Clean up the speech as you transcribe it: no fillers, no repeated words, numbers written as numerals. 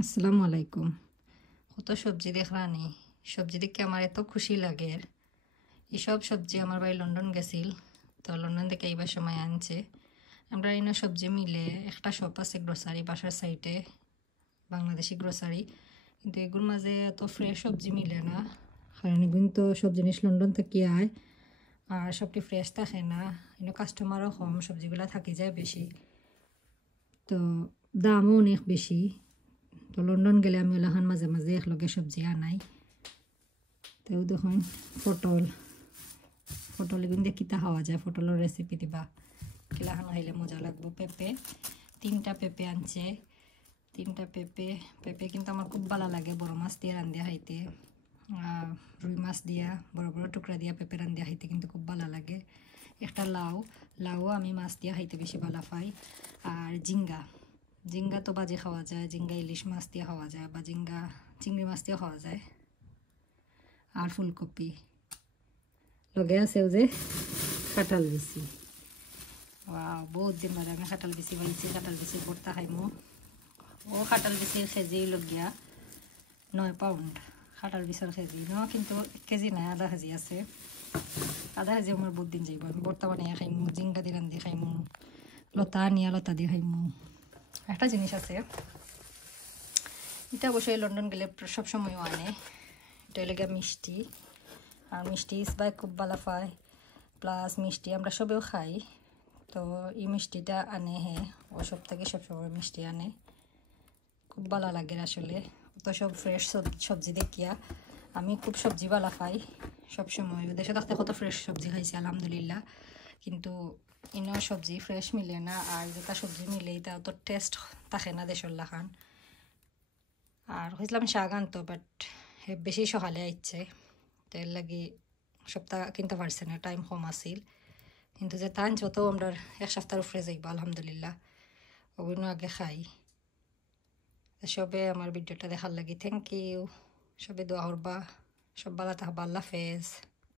আসসালামু আলাইকুম। কত সবজি দেখরানি, সবজি দেখে আমার এত খুশি লাগে। এসব সবজি আমার ভাই লন্ডন গেছিল, তো লন্ডন থেকে এইবার সময় আনছে। আমরা এনে সবজি মিলে একটা শপ আছে গ্রোসারি বাসার সাইডে, বাংলাদেশি গ্রোসারি, কিন্তু এগুলোর মাঝে এত ফ্রেশ সবজি মিলে না, কারণ এগুলো তো সব জিনিস লন্ডন থেকে আয় আর সবটি ফ্রেশ থাকে না। এনে কাস্টমারও কম, সবজিগুলো থাকি যায় বেশি, তো দামও অনেক বেশি। তো লন্ডন গেলে আমি ওলাখান মাঝে মাঝে একলগে সবজি আনাই। তো দেখুন পটল, পটল এগুলো দিয়ে কিতা খাওয়া যায়, পটলের রেসিপি দিবা, কিলাখান খাইলে মজা লাগবো। পেঁপে, 3টা পেঁপে আনছে, 3টা পেঁপে। পেঁপে কিন্তু আমার খুব ভালো লাগে বড় মাছ দিয়ে রান্ধিয়া খাইতে, রুই মাছ দিয়া বড় বড় টুকরা দিয়া পেঁপে রান্ধিয়া খাইতে কিন্তু খুব ভালো লাগে। একটা লাউ, লাউও আমি মাছ দিয়া খাইতে বেশি ভালো পাই। আর ঝিঙ্গা, ঝিঙ্গা তো বাজে খাওয়া যায়, ঝিঙ্গা ইলিশ মাছ দিয়ে খাওয়া যায়, বা ঝিঙ্গা চিংড়ি মাছ দিয়ে খাওয়া যায়। আর ফুলকপি, লগে আছেও যে কাঁঠাল বিচি। বহুত দিন বাদে আমি কাঁঠাল বিচি বানিয়েছি, কাঁঠাল বিচি ভর্তা খাইমো। ও কাঁঠাল বিচির কেজি লগিয়া 9 পাউন্ড, কাঁঠাল বিচর কেজি ন, কিন্তু 1 কেজি নাই, আধা কেজি আছে। আধা কেজি আমার বহুত দিন যাইব, আমি ভর্তা বানিয়ে খাইমু, জিঙ্গা দিয়ে রান্ধি খাইমু, লতা আনিয়া লতা দিয়ে খাইমু। একটা জিনিস আছে, এটা অবশ্যই লন্ডন গেলে সবসময়ও আনে, এটা লেগে মিষ্টি। আর মিষ্টি ইসবাই খুব ভালো পায়, প্লাস মিষ্টি আমরা সবেও খাই। তো এই মিষ্টিটা আনে হে, ও সব থেকে সবসময় মিষ্টি আনে, খুব ভালো লাগে আসলে। তো সব ফ্রেশ সবজি দেখিয়া আমি খুব সবজি ভালো পাই সবসময়। দেশে থাকতে কত ফ্রেশ সবজি খাইছি আলহামদুলিল্লাহ, কিন্তু ইনো সবজি ফ্রেশ মিলে না, আর যেটা সবজি মিলে এটা অত টেস্ট থাকে না দেশের লাখান। আর হয়েছিলাম শাক আনতো, বাট বেশি সকালে আইচ্ছে, তো এর লাগি সপ্তাহ কিনতে পারছে না, টাইম কম আসিল। কিন্তু যে টান যত আমরা 1 সপ্তাহের উপরে যাইব আলহামদুলিল্লাহ, ওগুলো আগে খাই। সবে আমার ভিডিওটা দেখার লাগি থ্যাংক ইউ, সবে দোয়া করবা, সব ভালো থাকবা, আল্লাহ হাফেজ।